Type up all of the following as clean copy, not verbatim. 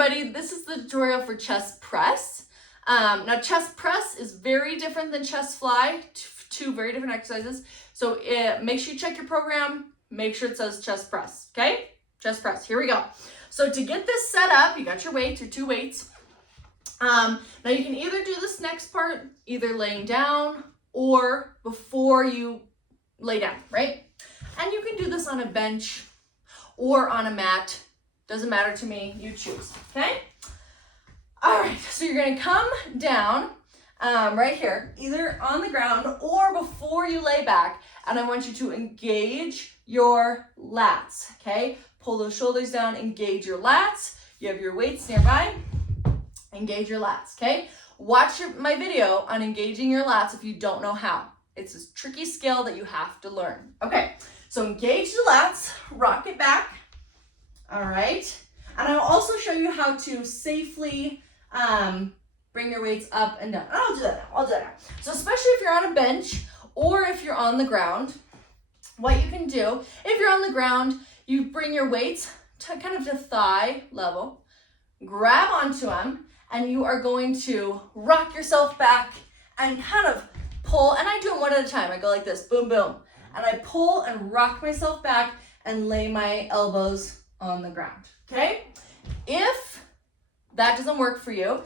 everybody, this is the tutorial for chest press. Now chest press is very different than chest fly, two very different exercises. So make sure you check your program, make sure it says chest press, okay? Chest press, here we go. So to get this set up, you got your weights, your 2 weights. Now you can either do this next part, either laying down or before you lay down, right? And you can do this on a bench or on a mat. Doesn't matter to me, you choose, okay? All right, so you're gonna come down right here, either on the ground or before you lay back, and I want you to engage your lats, okay? Pull those shoulders down, engage your lats. You have your weights nearby, engage your lats, okay? Watch my video on engaging your lats if you don't know how. It's a tricky skill that you have to learn. Okay, so engage the lats, rock it back. All right, and I'll also show you how to safely bring your weights up and down. I'll do that now, So especially if you're on a bench or if you're on the ground, what you can do, if you're on the ground, you bring your weights to kind of to thigh level, grab onto them, and you are going to rock yourself back and kind of pull, and I do them one at a time. I go like this, boom, boom, and I pull and rock myself back and lay my elbows on the ground, okay? If that doesn't work for you,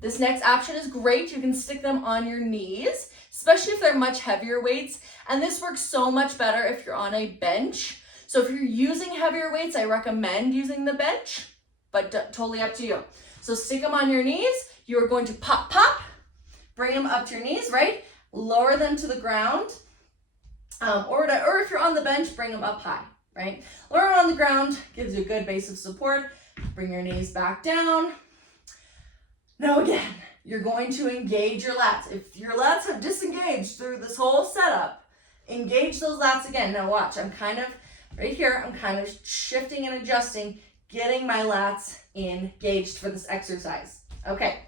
this next option is great. You can stick them on your knees, especially if they're much heavier weights, and this works so much better if you're on a bench. So if you're using heavier weights, I recommend using the bench, but totally up to you. So stick them on your knees. You are going to pop, pop, bring them up to your knees, right? Lower them to the ground, or if you're on the bench, bring them up high. Right? Lower on the ground gives you a good base of support. Bring your knees back down. Now again, you're going to engage your lats. If your lats have disengaged through this whole setup, engage those lats again. Now watch, I'm kind of, right here, I'm kind of shifting and adjusting, getting my lats engaged for this exercise. Okay,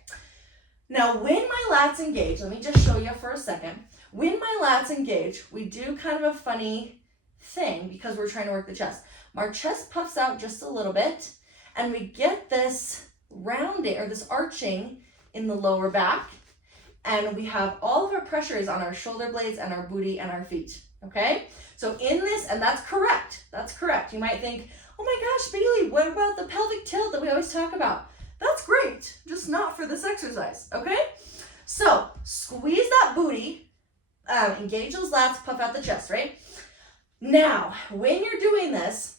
now when my lats engage, let me just show you for a second. When my lats engage, we do kind of a funny thing because we're trying to work the chest. Our chest puffs out just a little bit and we get this rounding or this arching in the lower back, and we have all of our pressure is on our shoulder blades and our booty and our feet, okay? So in this, and that's correct, You might think, oh my gosh, Bailey, what about the pelvic tilt that we always talk about? That's great, just not for this exercise, okay? So squeeze that booty, engage those lats, puff out the chest, right? Now, when you're doing this,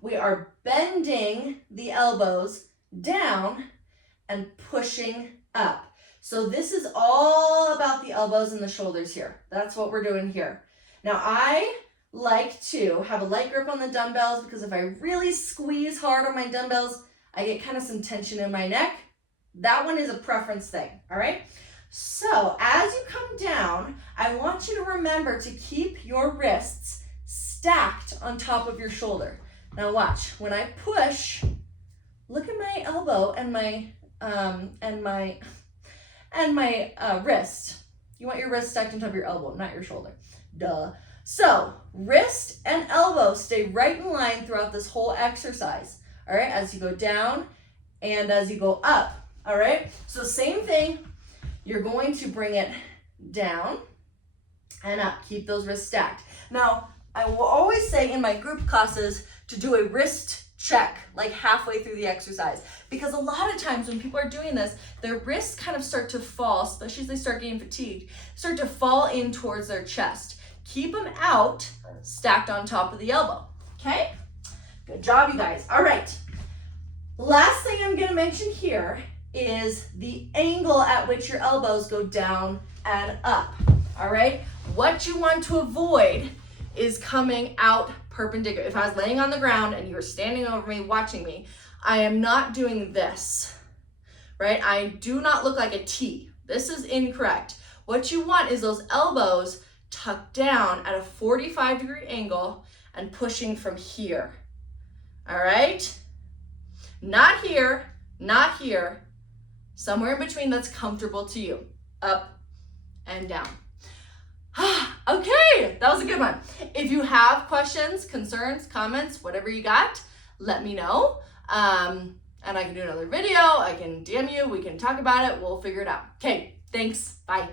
we are bending the elbows down and pushing up. So this is all about the elbows and the shoulders here. That's what we're doing here. Now, I like to have a light grip on the dumbbells because if I really squeeze hard on my dumbbells, I get kind of some tension in my neck. That one is a preference thing, all right? So as you come down, I want you to remember to keep your wrists stacked on top of your shoulder. Now watch, when I push, look at my elbow and my wrist. You want your wrist stacked on top of your elbow, not your shoulder. Duh. So wrist and elbow stay right in line throughout this whole exercise. All right, as you go down and as you go up. All right, so same thing. You're going to bring it down and up. Keep those wrists stacked. Now, I will always say in my group classes to do a wrist check like halfway through the exercise, because a lot of times when people are doing this, their wrists kind of start to fall, especially as they start getting fatigued, start to fall in towards their chest. Keep them out, stacked on top of the elbow, okay? Good job, you guys. All right. Last thing I'm gonna mention here is the angle at which your elbows go down and up, all right? What you want to avoid is coming out perpendicular. If I was laying on the ground and you were standing over me, watching me, I am not doing this, right? I do not look like a T. This is incorrect. What you want is those elbows tucked down at a 45-degree angle and pushing from here, all right? Not here, not here, somewhere in between that's comfortable to you, up and down. Okay, that was a good one. If you have questions, concerns, comments, whatever you got, let me know. And I can do another video, I can DM you, we can talk about it, we'll figure it out. Okay, thanks, bye.